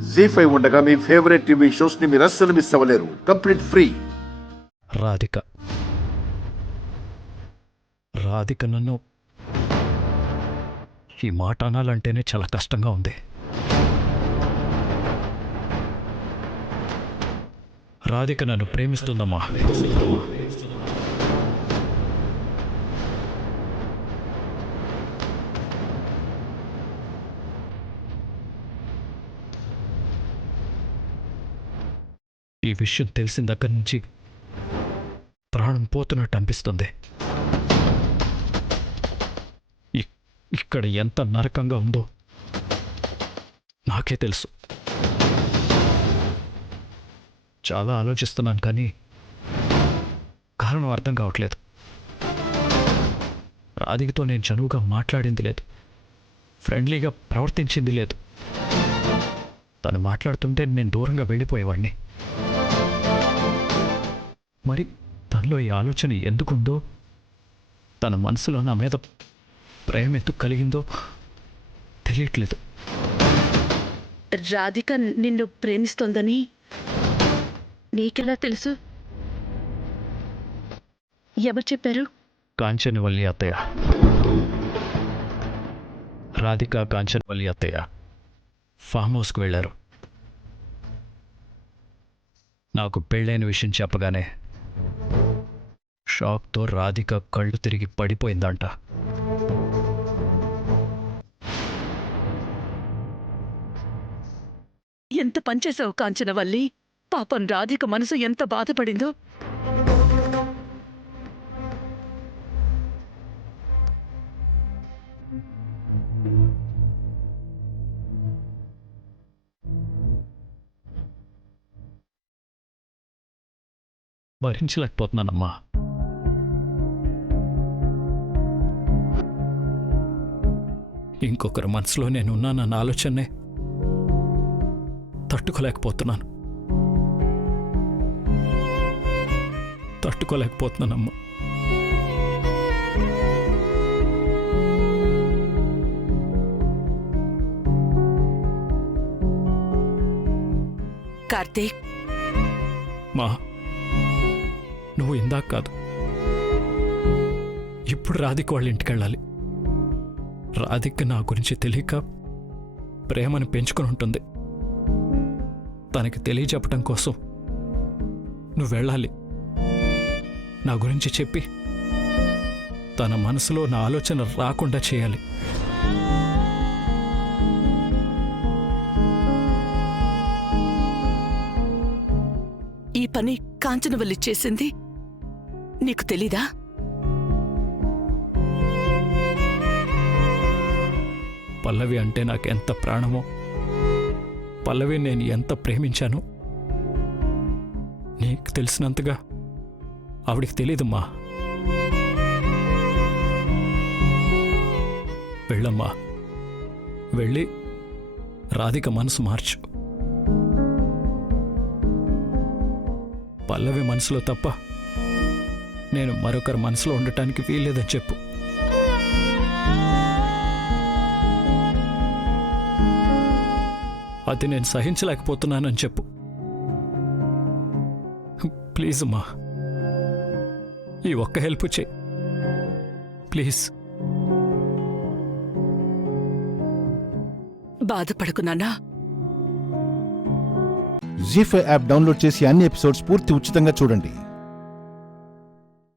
జీ5 ఉండగా మీ favourite TV shows ని మీరు అస్సలు మిస్ అవ్వలేరు. Complete free. రాధిక నన్ను ఈ మాట అనాలంటేనే చాలా కష్టంగా ఉంది. రాధిక నన్ను ప్రేమిస్తుందమ్మా. ఈ విషయం తెలిసిన దగ్గర నుంచి ప్రాణం పోతున్నట్టు అనిపిస్తుంది. ఇక్కడ ఎంత నరకంగా ఉందో నాకే తెలుసు. చాలా ఆలోచిస్తున్నాను, కానీ కారణం అర్థం కావట్లేదు. రాధికతో నేను చనువుగా మాట్లాడింది లేదు, ఫ్రెండ్లీగా ప్రవర్తించింది లేదు. తను మాట్లాడుతుంటే నేను దూరంగా వెళ్ళిపోయేవాడిని. మరి తనలో ఈ ఆలోచన ఎందుకుందో, తన మనసులో నా మీద ప్రేమ ఎందుకు కలిగిందో తెలియట్లేదు. రాధిక నిన్ను ప్రేమిస్తోందని నీకెలా తెలుసు? ఎవరు చెప్పారు? కాంచనవల్లి అత్తయ్య. రాధిక కాంచనవల్లి అత్తయ్య ఫామ్ హౌస్కి వెళ్ళారు. నాకు పెళ్ళైన విషయం చెప్పగానే షాక్తో రాధిక కళ్ళు తిరిగి పడిపోయిందంట. ఎంత పనిచేసావు కాంచనవల్లి. పాపం రాధిక మనసు ఎంత బాధపడిందో. భరించలేకపోతున్నానమ్మా. ఇంకొకరి మనసులో నేనున్నానన్న ఆలోచనే తట్టుకోలేకపోతున్నానమ్మా. కార్తీక్, మా నువ్వు ఇందాక కాదు, ఇప్పుడు రాధిక వాళ్ళ ఇంటికి వెళ్ళాలి. రాధిక నా గురించి తెలియక ప్రేమను పెంచుకుని ఉంటుంది. తనకి తెలియచెప్పటం కోసం నువ్వు వెళ్ళాలి. నా గురించి చెప్పి తన మనసులో నా ఆలోచన రాకుండా చేయాలి. ఈ పని కాంచనవల్లి చేసింది నీకు తెలీదా? పల్లవి అంటే నాకెంత ప్రాణమో, పల్లవి నేను ఎంత ప్రేమించానో నీకు తెలిసినంతగా ఆవిడికి తెలీదమ్మా. వెళ్ళమ్మా, వెళ్ళి రాధిక మనసు మార్చు. పల్లవి మనసులో తప్ప నేను మరొకరి మనసులో ఉండటానికి వీల్లేదని చెప్పు. అది నేను సహించలేకపోతున్నానని చెప్పు. ప్లీజ్ అమ్మా, ఈ ఒక్క హెల్ప్ చేయి ప్లీజ్. బాధపడకు నాన్నా. జీ5 యాప్ డౌన్లోడ్ చేసి అన్ని ఎపిసోడ్స్ పూర్తి ఉచితంగా చూడండి.